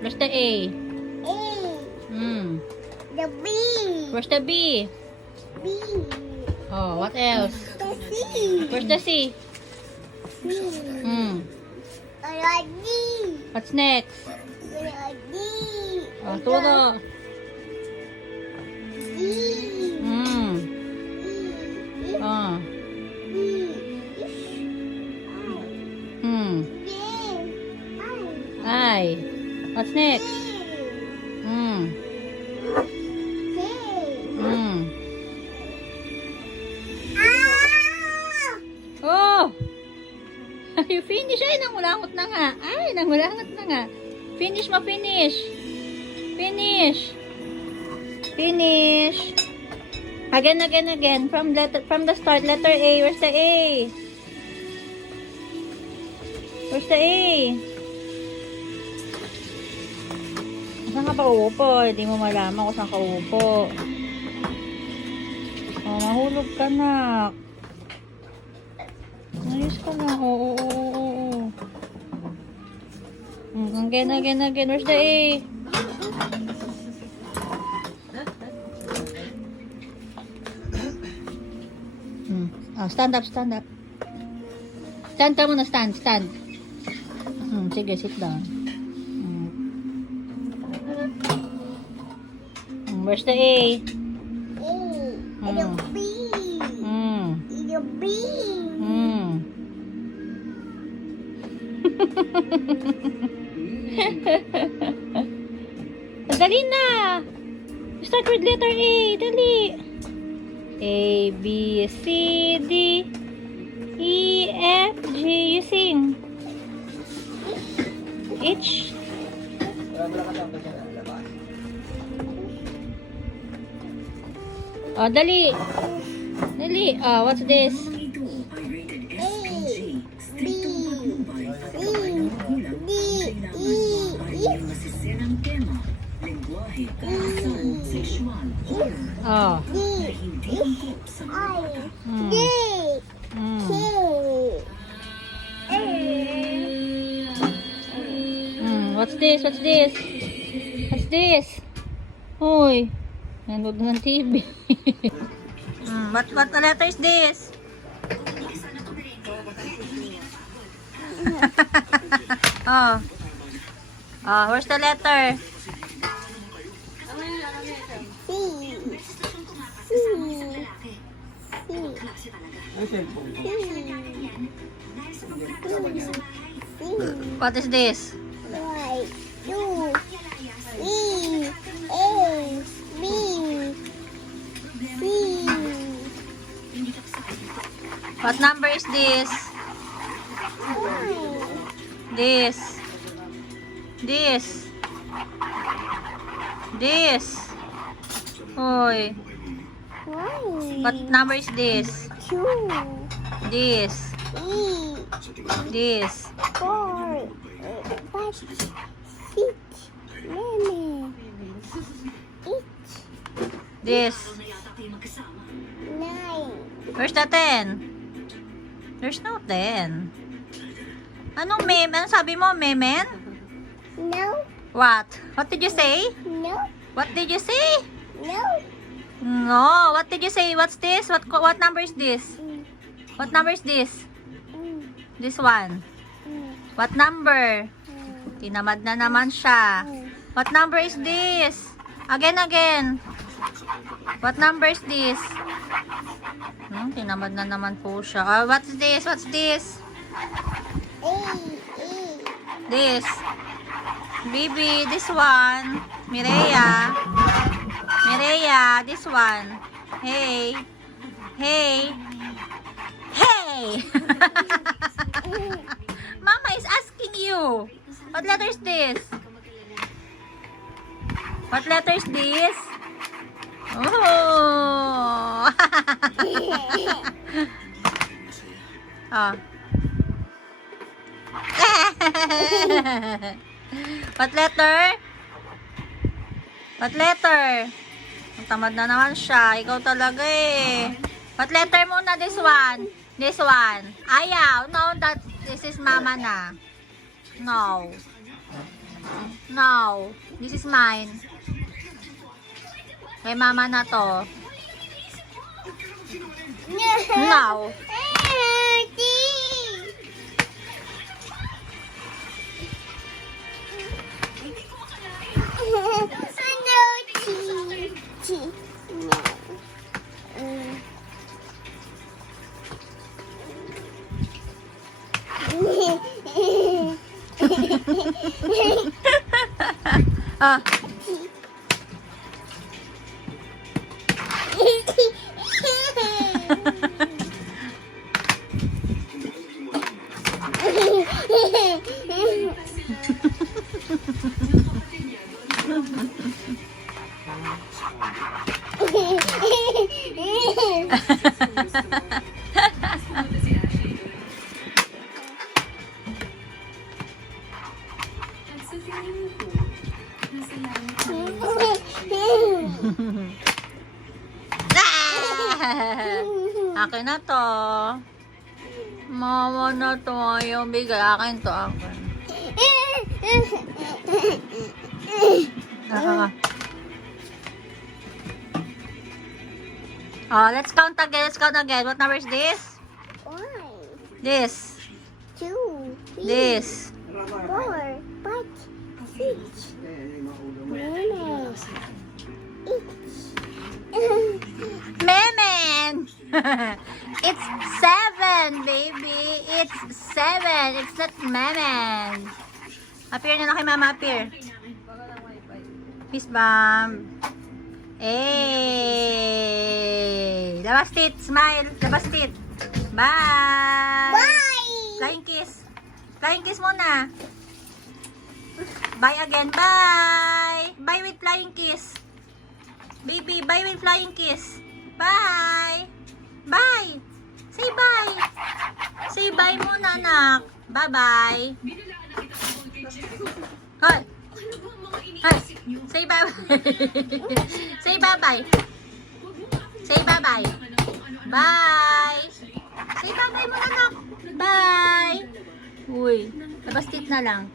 Where's the A? A. The B. Where's the B? B. Oh, what else? The C. Where's the C? C. The D. What's next? The D. Oh, turo. D. Oh. I. What's next? Oh! You finish. Ay, nangulangot na nga. Ay, nangulangot na nga. Finish mo, finish. Finish. Finish. Again, again, again. From the start, letter A. Where's the A? Where's the A? Saan ka pa uupo? Hindi mo malaman kung saan ka uupo. Oh, mahulog ka na. Ayos ka na. Oo. Again, again, again. Where's the A? Oh, stand up, stand up. Stand ka muna, stand. Sige, sit down. Where's the A? The B. The B. Dali na! Start with letter A. Dali! A, B, C, D, E, F, G. You sing. H. Oh, dali. Dali. Oh, what's this? Oh. What's this? What's this? What's this? Hoy. Nanood ng TV. What letter is this? Oh. Oh, where's the letter? What is this? What number is this? This. Hoy. What number is this? This. This. 4, 5, 6, 7, 8, This. 9. Where's the 10? There's no 10. Anong meme? Ano sabi mo, memen? No. What? What did you say? No. What did you say? No. No. What did you say? What's this? What number is this? What number is this? This one. What number? Tinamad na naman siya. What number is this? Again. What number is this? Tinamad na naman po siya. What's this? What's this? This. Bibi, this one. Mireya, this one. Hey. Mama is asking you. What letter is this? What letter is this? Oh. Oh. What letter? What letter? Ang tamad na naman siya. Ikaw talaga eh. What letter muna? This one. This one. Ayaw. No, this is mama na. No. No. This is mine. Kay mama na to. No. Ah. Akin na to. Mama na to. Ayaw bigay. Akin to. Akin. Oh, let's count again. Let's count again. What number is this? 1, This. 2, 3, This. 4, 5, 6, 7, 8. Memen! It's 7, baby. It's 7. It's not memen. Appear na kay mama. Appear. Peace bomb. Hey! Labas tit. Smile. Labas tit. Bye! Bye! Flying kiss. Flying kiss muna. Bye again. Bye! Bye with flying kiss. Baby, bye with flying kiss. Bye! Bye! Say bye! Say bye muna, anak. Bye-bye. Hoy! Hoy! Say bye-bye. Say bye-bye. Say bye-bye. Bye! Say bye-bye muna, anak. Bye! Uy, labas tit na lang.